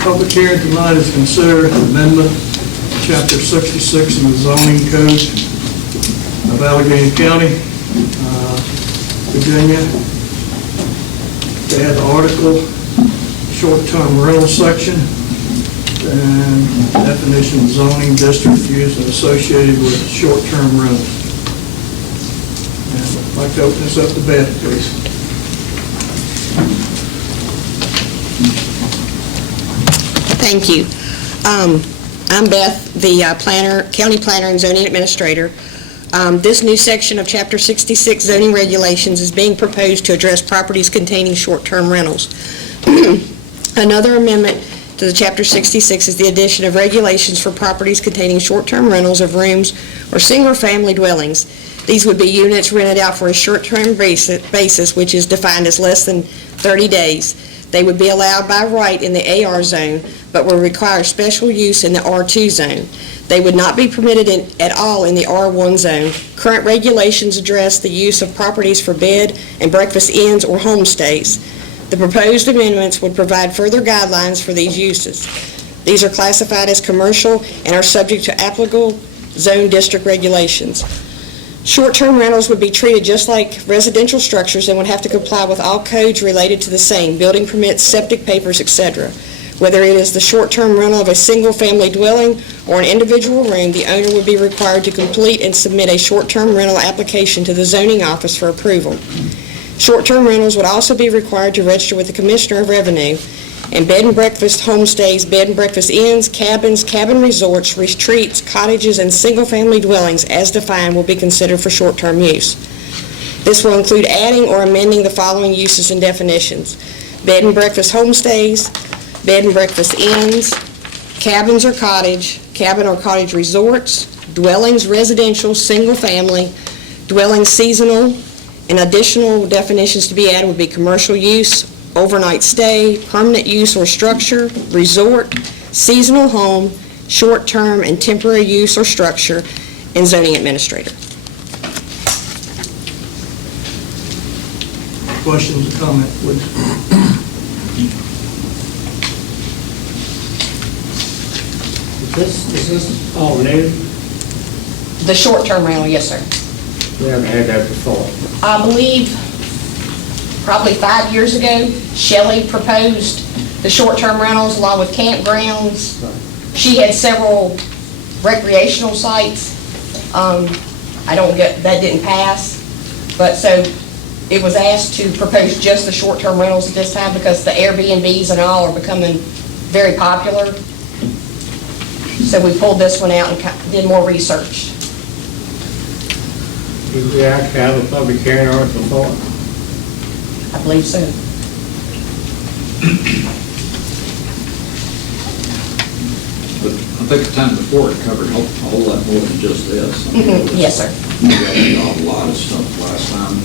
Public hearing tonight is considered an amendment to Chapter 66 of the zoning code of Alleghany County, Virginia. They had the article, short-term rental section, and definition of zoning district used and associated with short-term rentals. And I'd like to open this up to Beth, please. Thank you. I'm Beth, the county planner and zoning administrator. This new section of Chapter 66 zoning regulations is being proposed to address properties containing short-term rentals. Another amendment to the Chapter 66 is the addition of regulations for properties containing short-term rentals of rooms or single-family dwellings. These would be units rented out for a short-term basis, which is defined as less than 30 days. They would be allowed by right in the AR zone, but will require special use in the R2 zone. They would not be permitted at all in the R1 zone. Current regulations address the use of properties for bed and breakfast inns or homestays. The proposed amendments would provide further guidelines for these uses. These are classified as commercial and are subject to applicable zone district regulations. Short-term rentals would be treated just like residential structures and would have to comply with all codes related to the same, building permits, septic papers, etc. Whether it is the short-term rental of a single-family dwelling or an individual room, the owner would be required to complete and submit a short-term rental application to the zoning office for approval. Short-term rentals would also be required to register with the Commissioner of Revenue, and bed and breakfast homestays, bed and breakfast inns, cabins, cabin resorts, retreats, cottages, and single-family dwellings as defined will be considered for short-term use. This will include adding or amending the following uses and definitions: bed and breakfast homestays, bed and breakfast inns, cabins or cabin or cottage resorts, dwellings residential, single-family, dwellings seasonal, and additional definitions to be added would be commercial use, overnight stay, permanent use or structure, resort, seasonal home, short-term and temporary use or structure, and zoning administrator. Questions or comments, please? Is this all new? The short-term rental, yes, sir. We haven't had that before. I believe probably 5 years ago, Shelley proposed the short-term rentals along with campgrounds. She had several recreational sites. That didn't pass, but so it was asked to propose just the short-term rentals at this time because the Airbnbs and all are becoming very popular. So we pulled this one out and did more research. Did we actually have a public hearing on it before? I believe so. But I think the time before it covered a whole lot more than just this. Yes, sir. We got a lot of stuff last time.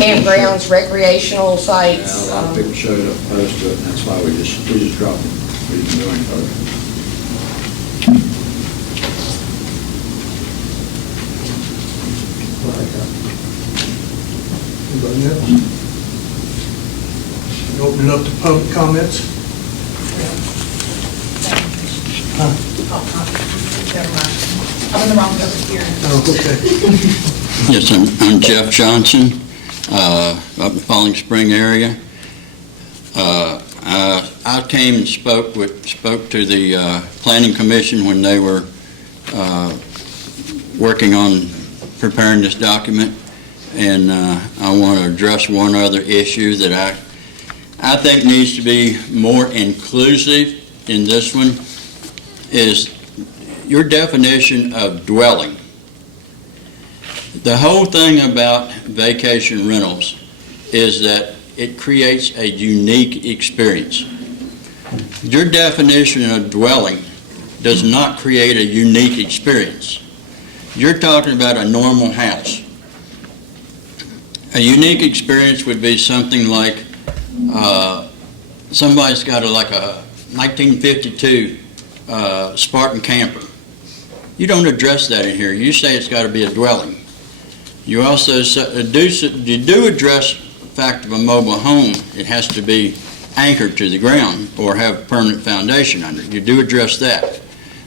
Campgrounds, recreational Yeah, sites. a lot of people showed up opposed to it, and that's why we just dropped it. We didn't do any further. Anybody else? Open it up to public comments. I'm in the wrong public hearing. Oh, okay. Yes, I'm Jeff Johnson, up in Falling Spring area. I came and spoke to the Planning Commission when they were working on preparing this document, and I want to address one other issue that I think needs to be more inclusive in this one, is your definition of dwelling. The whole thing about vacation rentals is that it creates a unique experience. Your definition of dwelling does not create a unique experience. You're talking about a normal house. A unique experience would be something like somebody's got like a 1952 Spartan camper. You don't address that in here. You say it's got to be a dwelling. You also do address the fact of a mobile home. It has to be anchored to the ground or have permanent foundation under it. You do address that,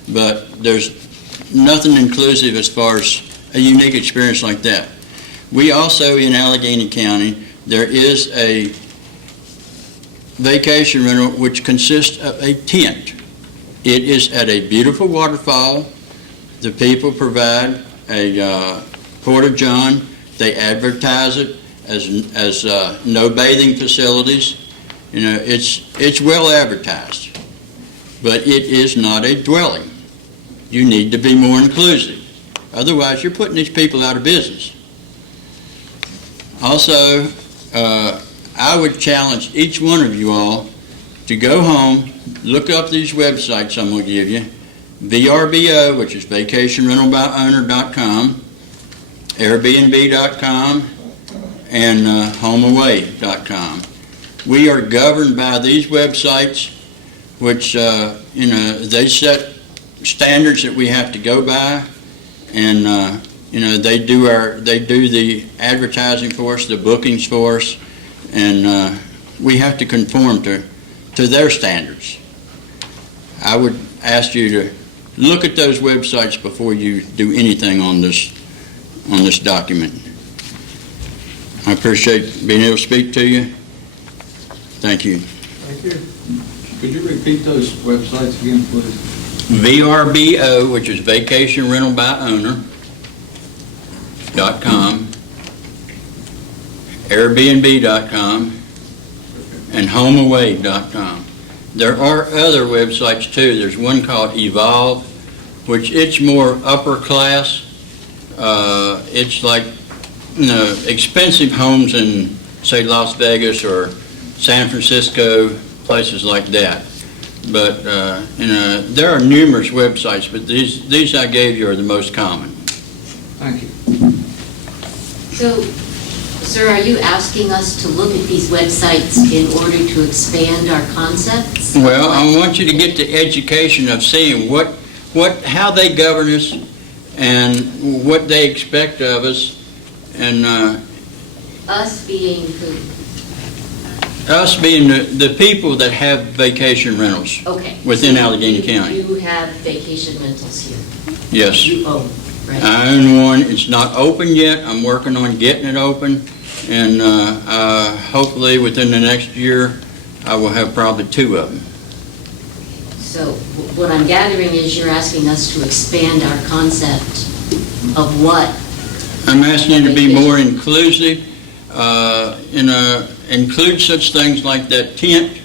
but there's nothing inclusive as far as a unique experience like that. We also, in Alleghany County, there is a vacation rental which consists of a tent. It is at a beautiful waterfall. The people provide a porta-john. They advertise it as no bathing facilities. You know, it's well advertised, but it is not a dwelling. You need to be more inclusive. Otherwise, you're putting these people out of business. Also, I would challenge each one of you all to go home, look up these websites I'm going to give you. VRBO, which is vacationrentalbyowner.com, Airbnb.com, and HomeAway.com. We are governed by these websites, which, they set standards that we have to go by, and, they do the advertising for us, the bookings for us, and we have to conform to their standards. I would ask you to look at those websites before you do anything on this document. I appreciate being able to speak to you. Thank you. Thank you. Could you repeat those websites again, please? VRBO, which is vacationrentalbyowner.com, Airbnb.com, and HomeAway.com. There are other websites too. There's one called Evolve, which it's more upper class. It's like expensive homes in, say, Las Vegas or San Francisco, places like that. But there are numerous websites, but these I gave you are the most common. Thank you. So, sir, are you asking us to look at these websites in order to expand our concepts? Well, I want you to get the education of seeing how they govern us and what they expect of us, and Us being who? us being the people that have vacation rentals Okay. within So Alleghany County. You have vacation rentals here? Yes. You own, right? I own one. It's not open yet. I'm working on getting it open, and hopefully within the next year, I will have probably 2 of them. So what I'm gathering is you're asking us to expand our concept of what? I'm asking you to be more inclusive, include such things like that tent.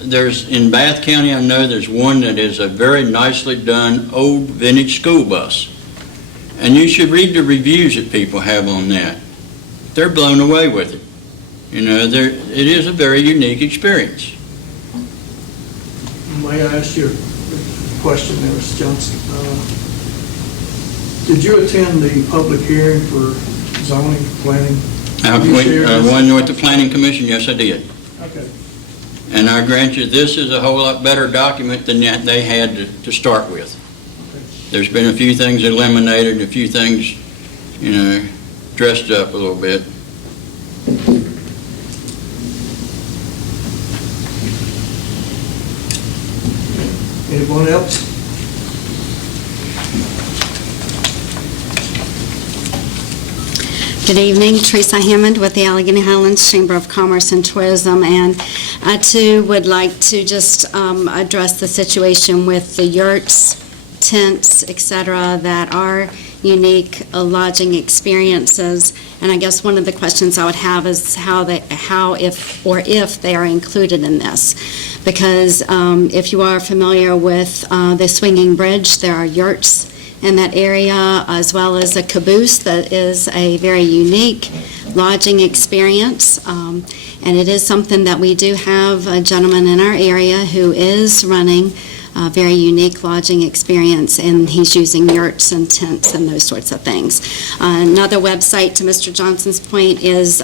There's, in Bath County, I know there's one that is a very nicely done old vintage school bus. And you should read the reviews that people have on that. They're blown away with it. It is a very unique experience. May I ask you a question there, Mr. Johnson? Did you attend the public hearing for zoning, planning? I went with the Planning Commission, yes I did. Okay. And I grant you, this is a whole lot better document than that they had to start with. Okay. There's been a few things eliminated, a few things, dressed up a little bit. Anyone else? Good evening, Teresa Hammond with the Alleghany Highlands Chamber of Commerce and Tourism, and I too would like to just address the situation with the yurts, tents, etc., that are unique lodging experiences. And I guess one of the questions I would have is if they are included in this. Because if you are familiar with the Swinging Bridge, there are yurts in that area, as well as a caboose that is a very unique lodging experience. And it is something that we do have a gentleman in our area who is running a very unique lodging experience, and he's using yurts and tents and those sorts of things. Another website, to Mr. Johnson's point, is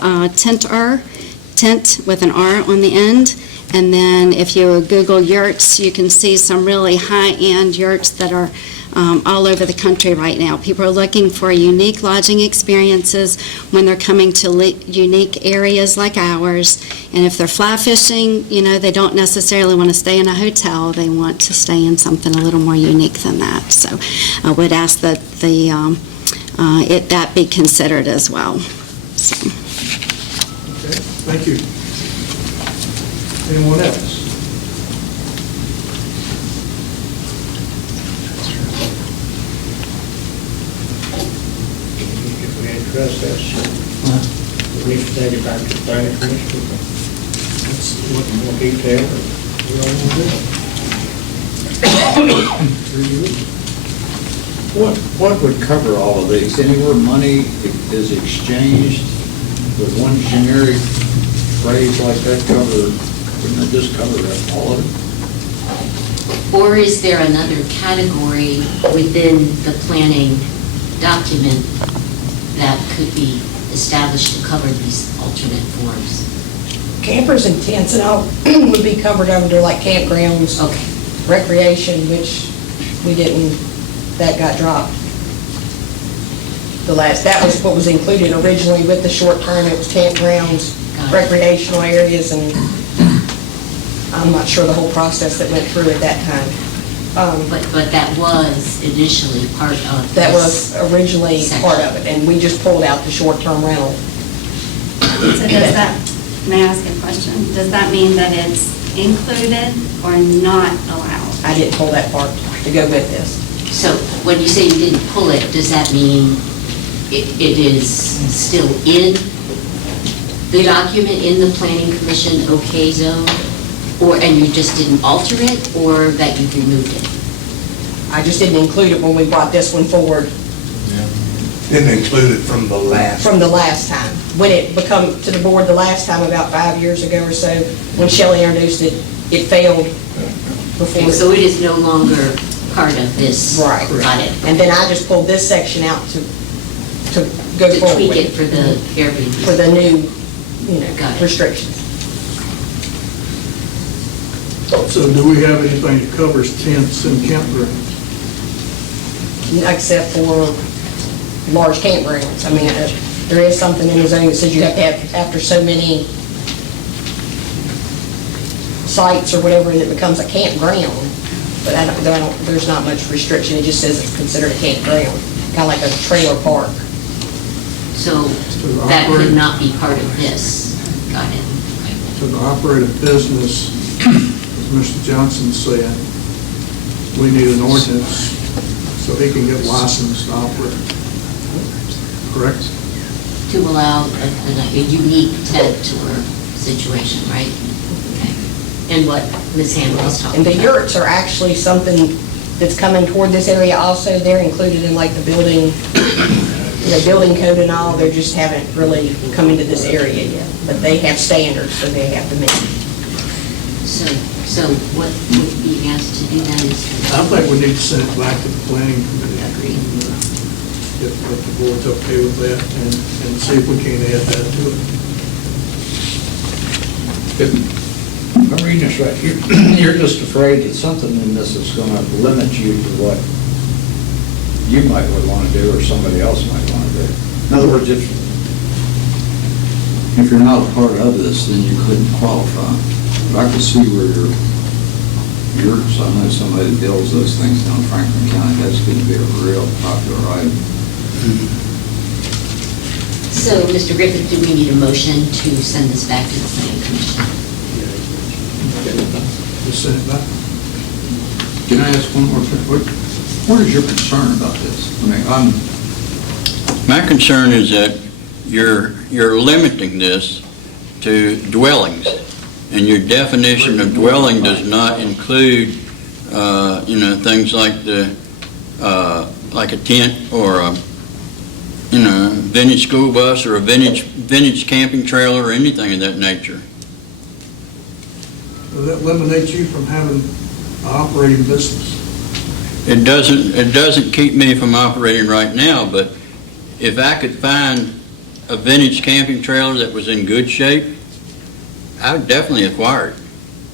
Tent with an R on the end. And then if you Google yurts, you can see some really high-end yurts that are all over the country right now. People are looking for unique lodging experiences when they're coming to unique areas like ours. And if they're fly fishing, they don't necessarily want to stay in a hotel. They want to stay in something a little more unique than that. So I would ask that that be considered as well. So. Okay, thank you. Anyone else? If we address that, we need to take it back to the planning commission. Let's look in more detail. We all want to do it. What would cover all of these? Anywhere money is exchanged with one generic phrase like that wouldn't it just cover all of it? Or is there another category within the planning document that could be established to cover these alternate forms? Campers and tents and all would be covered under like campgrounds, Okay. recreation, which we didn't, that got dropped. That was what was included originally with the short term. It was campgrounds, Got it. recreational areas, and I'm not sure the whole process that went through at that time. But that was initially part of That this was originally part section. of it, and we just pulled out the short-term rental. So does that, may I ask a question? Does that mean that it's included or not allowed? I didn't pull that part to go with this. So when you say you didn't pull it, does that mean it is still in the document, in the planning commission okay zone? And you just didn't alter it, or that you removed it? I just didn't include it when we brought this one forward Didn't include it from the last. from the last time. When it become to the board the last time, about 5 years ago or so, when Shelley introduced it, it failed before. Okay, so it is no longer part of this? Right. Got it. And then I just pulled this section out to go To forward tweak it with, for the Airbnb? for the new, Got it. restrictions. So do we have anything that covers tents and campgrounds? Except for large campgrounds. I mean, there is something in the zoning that says you have to have, after so many sites or whatever, and it becomes a campground. But there's not much restriction, it just says it's considered a campground, kind of like a trailer park. So that could not be part of this? Got it. To operate a business, as Mr. Johnson said, we need an ordinance so he can get licensed to operate. Correct? To allow a unique tent tour situation, right? Okay. And what Ms. Hamlin was talking And about? the yurts are actually something that's coming toward this area also. They're included in like the building code and all. They just haven't really come into this area yet. But they have standards, so they have to meet. So what would be asked to do that is? I think we need to send it back to the planning committee. Agreed. If the board's okay with that, and see if we can add that to it. I'm reading this right here. You're just afraid that something in this is going to limit you to what you might want to do or somebody else might want to do. In other words, if you're not a part of this, then you couldn't qualify. But I can see where yours, I know somebody that builds those things down in Franklin County, that's going to be a real popular item. So, Mr. Griffith, do we need a motion to send this back to the planning commission? Just send it back. Can I ask one more thing? What is your concern about this? I mean, My concern is that you're limiting this to dwellings, and your definition of dwelling does not include, things like like a tent or a vintage school bus or a vintage camping trailer or anything of that nature. Does that eliminate you from having an operating business? It doesn't keep me from operating right now, but if I could find a vintage camping trailer that was in good shape, I would definitely acquire it.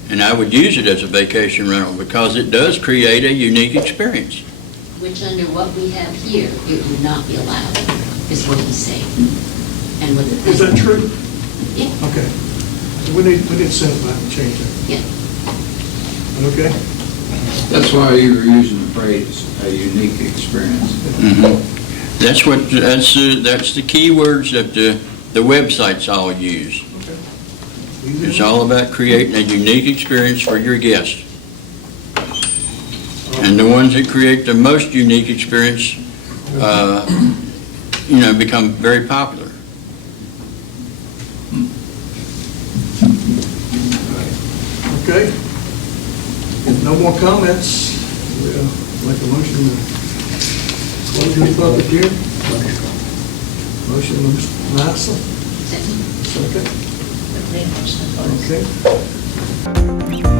And I would use it as a vacation rental because it does create a unique experience. which under what we have here, it would not be allowed, is what he's saying. And what the. Is that true? Yeah. Okay. So we need to send it back and change it. Yeah. Okay? That's why you were using the phrase, a unique experience. That's the key words that the websites all use. It's all about creating a unique experience for your guests. And the ones that create the most unique experience, become very popular. Okay? If no more comments, we'll make a motion to close this public hearing. Motion, Mr. Mattson. Second. Okay.